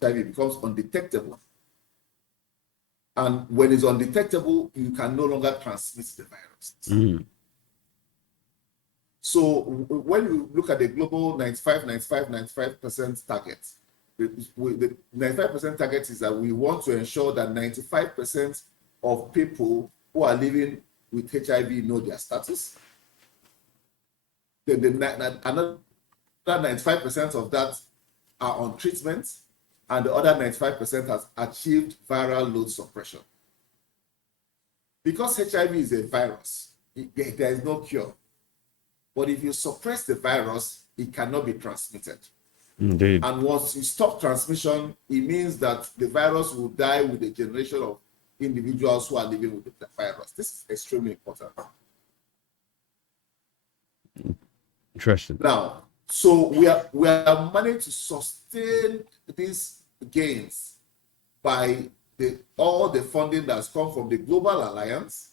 HIV becomes undetectable. And when it's undetectable, you can no longer transmit the virus. So when you look at the global 95% target, the 95% target is that we want to ensure that 95% of people who are living with HIV know their status. Then another 95% of that are on treatment, and the other 95% has achieved viral load suppression. Because HIV is a virus, there is no cure. But if you suppress the virus, it cannot be transmitted. Indeed. And once you stop transmission, it means that the virus will die with a generation of individuals who are living with the virus. This is extremely important. Interesting. Now, so we are managed to sustain these gains by all the funding that's come from the Global Alliance,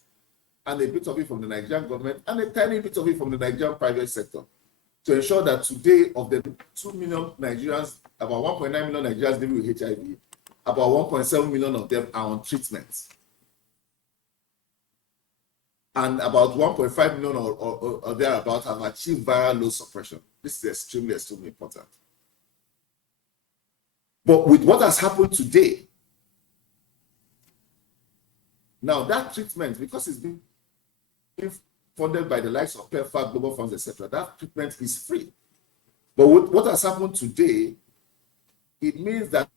and a bit of it from the Nigerian government, and a tiny bit of it from the Nigerian private sector, to ensure that today, of the 2 million Nigerians, about 1.9 million Nigerians living with HIV, about 1.7 million of them are on treatment. And about 1.5 million or thereabouts have achieved viral load suppression. This is extremely, extremely important. But with what has happened today, now that treatment, because it's been funded by the likes of PEPFAR, Global Funds, etc., that treatment is free. But with what has happened today, it means that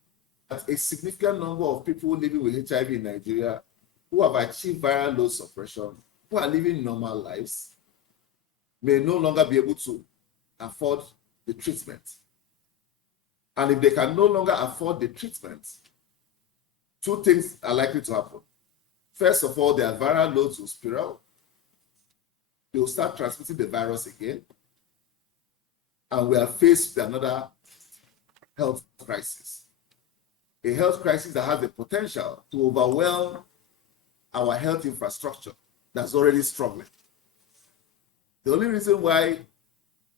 a significant number of people living with HIV in Nigeria who have achieved viral load suppression, who are living normal lives, may no longer be able to afford the treatment. And if they can no longer afford the treatment, two things are likely to happen. First of all, their viral loads will spiral. They will start transmitting the virus again. And we are faced with another health crisis. A health crisis that has the potential to overwhelm our health infrastructure that's already struggling. The only reason why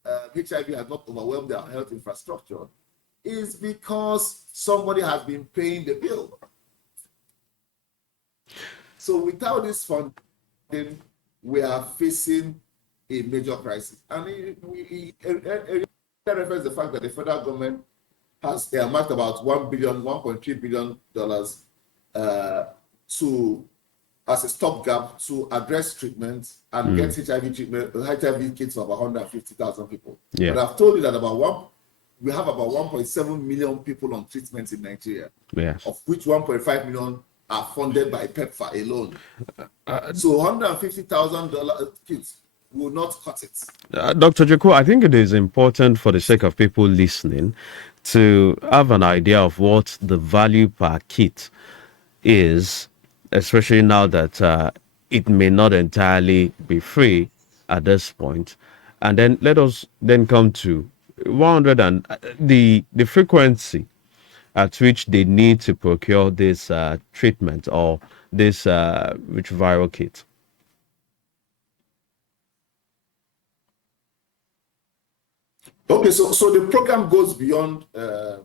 HIV has not overwhelmed our health infrastructure is because somebody has been paying the bill. So without this funding, we are facing a major crisis. And it refers to the fact that the federal government has earmarked about $1.3 billion as a stopgap to address treatment and get HIV kits for about 150,000 people. Yeah. But I've told you that we have about 1.7 million people on treatment in Nigeria, yes, of which 1.5 million are funded by PEPFAR alone. So $150,000 kits will not cut it. Dr. Jekwu, I think it is important for the sake of people listening to have an idea of what the value per kit is, especially now that it may not entirely be free at this point. And then let us then come to 100 and the frequency at which they need to procure this treatment or this retroviral kit. Okay, so the program goes beyond ARV,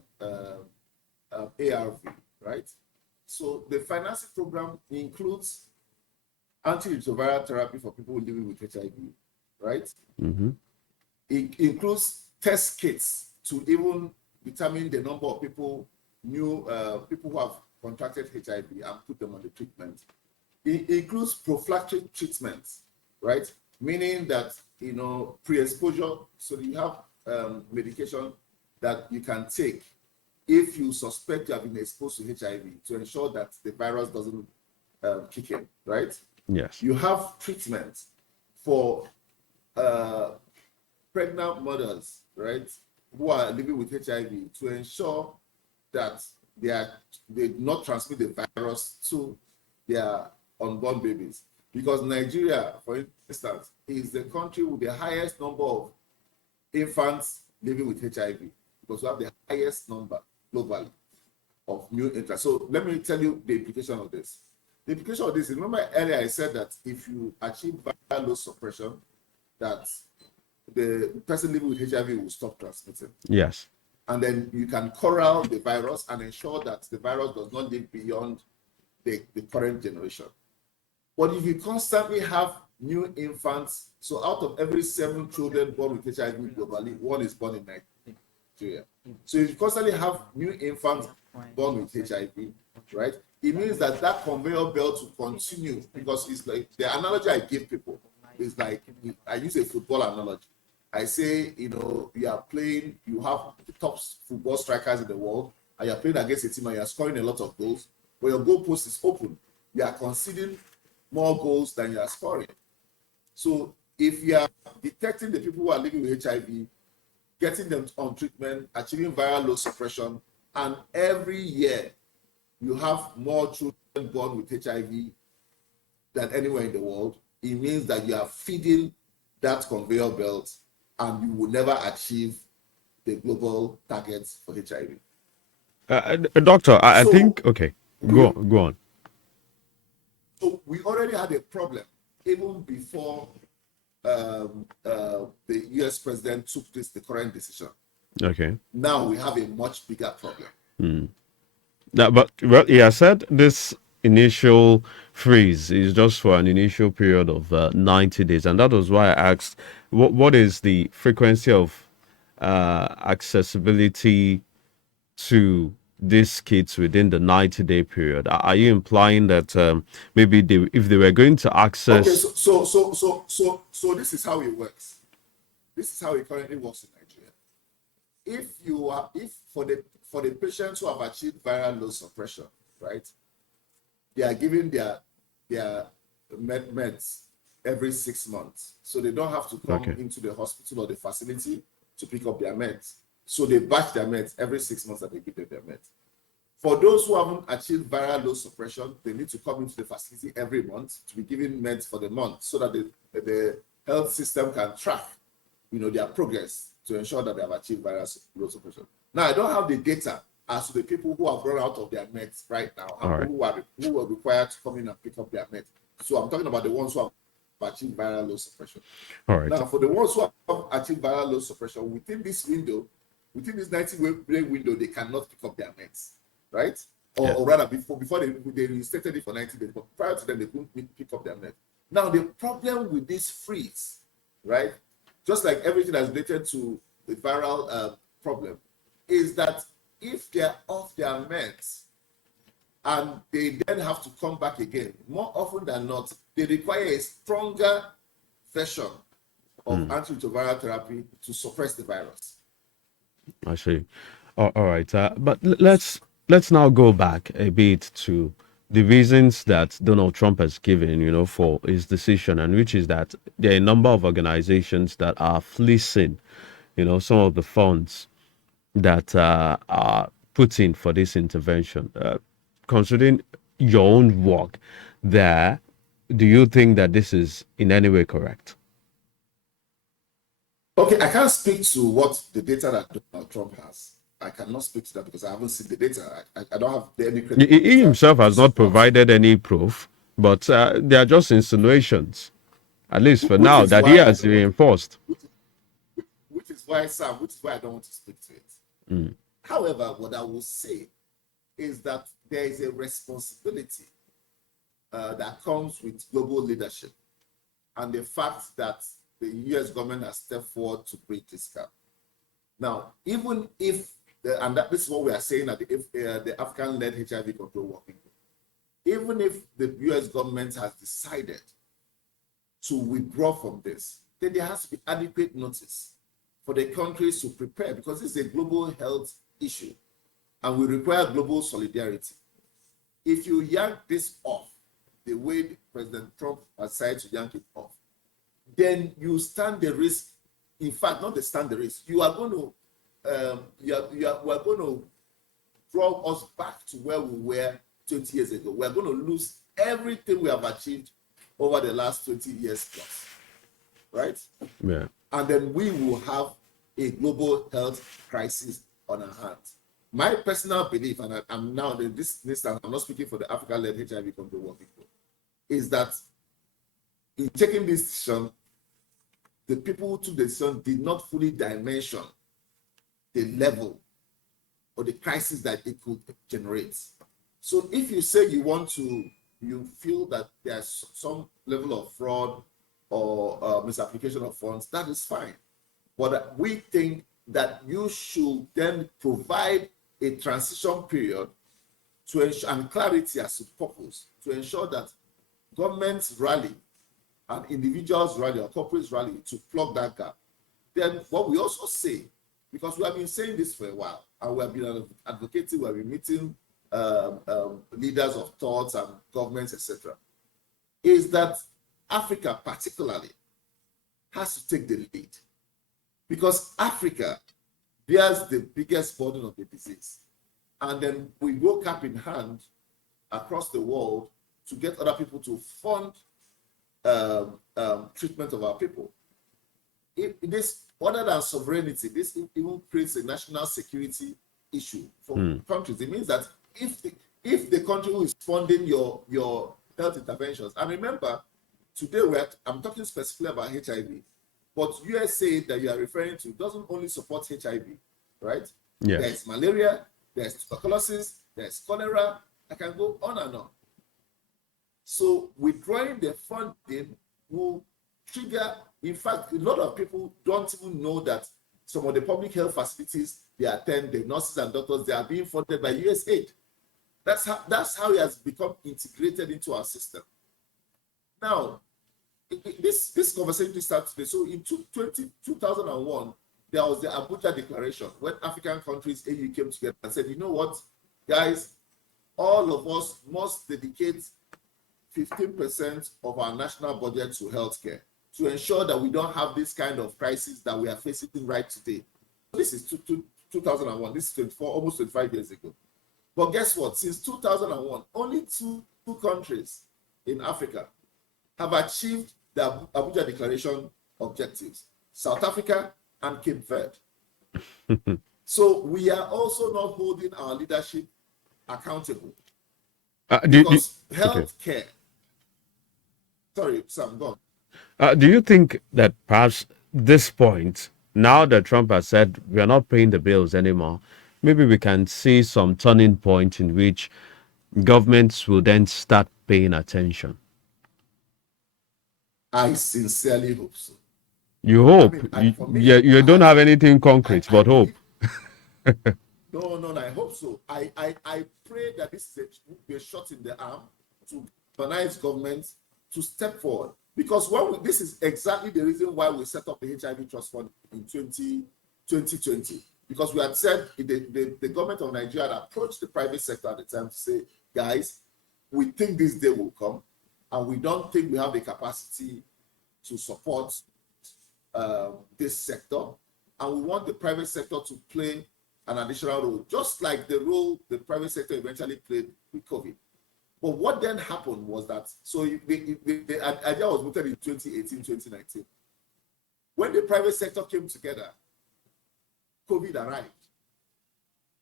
right? So the financing program includes antiretroviral therapy for people living with HIV, right? Mm-hmm. It includes test kits to even determine the number of people who have contracted HIV and put them on the treatment. It includes prophylactic treatments, right? Meaning that, pre-exposure, so you have medication that you can take if you suspect you have been exposed to HIV to ensure that the virus doesn't kick in, right? Yes. You have treatment for pregnant mothers, right, who are living with HIV to ensure that they not transmit the virus to their unborn babies. Because Nigeria, for instance, is the country with the highest number of infants living with HIV, because we have the highest number globally of new infants. So let me tell you the implication of this. The implication of this, remember earlier I said that if you achieve viral load suppression, that the person living with HIV will stop transmitting. Yes. and then you can corral the virus and ensure that the virus does not live beyond the current generation. But if you constantly have new infants, so out of every 7 children born with HIV globally, 1 is born in Nigeria. So if you constantly have new infants born with HIV, right, it means that that conveyor belt will continue, because it's like the analogy I give people is like, I use a football analogy. I say, you are playing, you have the top football strikers in the world, and you're playing against a team and you're scoring a lot of goals, but your goal post is open. You are conceding more goals than you are scoring. So if you are detecting the people who are living with HIV, getting them on treatment, achieving viral load suppression, and every year you have more children born with HIV than anywhere in the world, it means that you are feeding that conveyor belt and you will never achieve the global targets for HIV. Doctor, I So think, okay, go on. So we already had a problem even before the US president took the current decision. Okay. Now we have a much bigger problem. Now, but well, he has said this initial freeze is just for an initial period of 90 days, and that was why I asked, what is the frequency of accessibility to these kits within the 90-day period? Are you implying that maybe if they were going to access? Okay, so this is how it works. This is how it currently works in Nigeria. If for the patients who have achieved viral load suppression, right, they are given their meds every 6 months, so they don't have to come into the hospital or the facility to pick up their meds. So they batch their meds every 6 months that they give them their meds. For those who haven't achieved viral load suppression, they need to come into the facility every month to be given meds for the month, so that the health system can track, their progress to ensure that they have achieved viral load suppression. Now, I don't have the data as to the people who have run out of their meds right now, and who are required to come in and pick up their meds. So I'm talking about the ones who have achieved viral load suppression. All right. Now, for the ones who have achieved viral load suppression, within this 90-day window, they cannot pick up their meds, right? Or rather, before they reinstated it for 90 days, but prior to them, they couldn't pick up their meds. Now, the problem with this freeze, right, just like everything that's related to the viral problem, is that if they're off their meds and they then have to come back again, more often than not, they require a stronger version of antiretroviral therapy to suppress the virus. I see. All right. But let's now go back a bit to the reasons that Donald Trump has given, for his decision, and which is that there are a number of organizations that are fleecing, some of the funds that are put in for this intervention. Considering your own work there, do you think that this is in any way correct? Okay, I can't speak to what the data that Donald Trump has. I cannot speak to that because I haven't seen the data. I don't have any credit. He himself has not provided any proof, but they are just insinuations, at least for now, that he has reinforced. Which is why I don't want to speak to it. However, what I will say is that there is a responsibility that comes with global leadership, and the fact that the US government has stepped forward to bridge this gap. Now, even if, this is what we are saying at the African-led HIV control working group, even if the US government has decided to withdraw from this, then there has to be adequate notice for the countries to prepare, because this is a global health issue and we require global solidarity. If you yank this off the way President Trump has decided to yank it off, then you stand the risk. In fact, not stand the risk. You are going to, we are going to draw us back to where we were 20 years ago. We are going to lose everything we have achieved over the last 20 years plus, right? Yeah. And then we will have a global health crisis on our hands. My personal belief, and I'm now in this instance, I'm not speaking for the Africa-led HIV control working group, is that in taking this decision, the people who took the decision did not fully dimension the level or the crisis that it could generate. So if you say you feel that there's some level of fraud or misapplication of funds, that is fine. But we think that you should then provide a transition period to ensure, and clarity as to purpose, to ensure that governments rally and individuals rally or corporates rally to plug that gap. Then what we also say, because we have been saying this for a while, and we have been advocating, we have been meeting leaders of thoughts and governments, etc., is that Africa particularly has to take the lead, because Africa bears the biggest burden of the disease. And then we go cap in hand across the world to get other people to fund treatment of our people. This, other than sovereignty, this even creates a national security issue for countries. It means that if the country who is funding your health interventions, and remember, today I'm talking specifically about HIV, but USA that you are referring to doesn't only support HIV, right? Yes. There's malaria, there's tuberculosis, there's cholera. I can go on and on. So withdrawing the funding will trigger, in fact, a lot of people don't even know that some of the public health facilities they attend, the nurses and doctors, they are being funded by USAID. That's how it has become integrated into our system. Now, this conversation starts today. So in 2001, there was the Abuja Declaration, when African countries, AU, came together and said, you know what, guys, all of us must dedicate 15% of our national budget to healthcare to ensure that we don't have this kind of crisis that we are facing right today. This is 2001. This is 24, almost 25 years ago. But guess what? Since 2001, only two countries in Africa have achieved the Abuja Declaration objectives: South Africa and Cape Verde. So we are also not holding our leadership accountable. Because healthcare. Sorry, Sam, go on. Do you think that perhaps this point, now that Trump has said we are not paying the bills anymore, maybe we can see some turning point in which governments will then start paying attention? I sincerely hope so. You hope? You don't have anything concrete, but hope. No, I hope so. I pray that this is a shot in the arm to organize governments to step forward. Because this is exactly the reason why we set up the HIV Trust Fund in 2020. Because we had said the government of Nigeria had approached the private sector at the time to say, guys, we think this day will come, and we don't think we have the capacity to support this sector, and we want the private sector to play an additional role, just like the role the private sector eventually played with COVID. But what then happened was that, so the idea was voted in 2018, 2019. When the private sector came together, COVID arrived.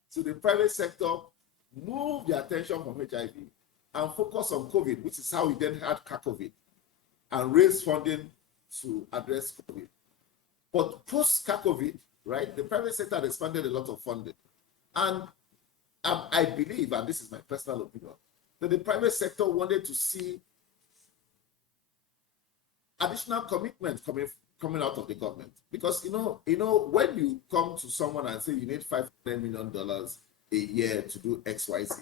So the private sector moved the attention from HIV and focused on COVID, which is how we then had COVID, and raised funding to address COVID. But post-COVID, right, the private sector had expanded a lot of funding. And I believe, and this is my personal opinion, that the private sector wanted to see additional commitment coming out of the government. Because, you know, when you come to someone and say you need $500 million a year to do X, Y, Z,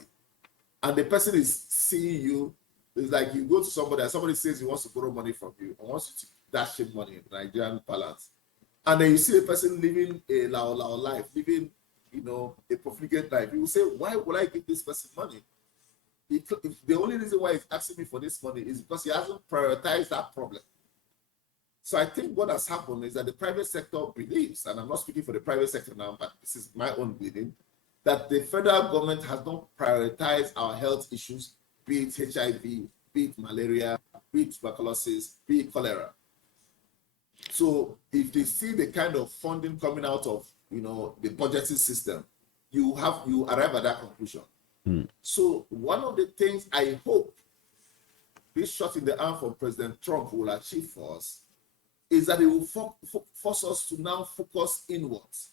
and the person is seeing you, it's like you go to somebody and somebody says he wants to borrow money from you and wants you to dash him money in Nigerian balance. And then you see a person living a lao life, living, a profligate life. You will say, why would I give this person money? The only reason why he's asking me for this money is because he hasn't prioritized that problem. So I think what has happened is that the private sector believes, and I'm not speaking for the private sector now, but this is my own believing, that the federal government has not prioritized our health issues, be it HIV, be it malaria, be it tuberculosis, be it cholera. So if they see the kind of funding coming out of, the budgeting system, you arrive at that conclusion. So one of the things I hope this shot in the arm from President Trump will achieve for us is that it will force us to now focus inwards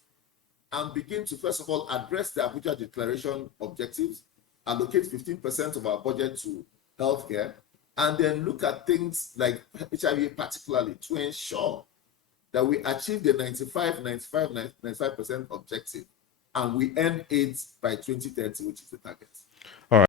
and begin to, first of all, address the Abuja Declaration objectives, allocate 15% of our budget to healthcare, and then look at things like HIV particularly to ensure that we achieve the 95% objective and we end AIDS by 2030, which is the target. All right.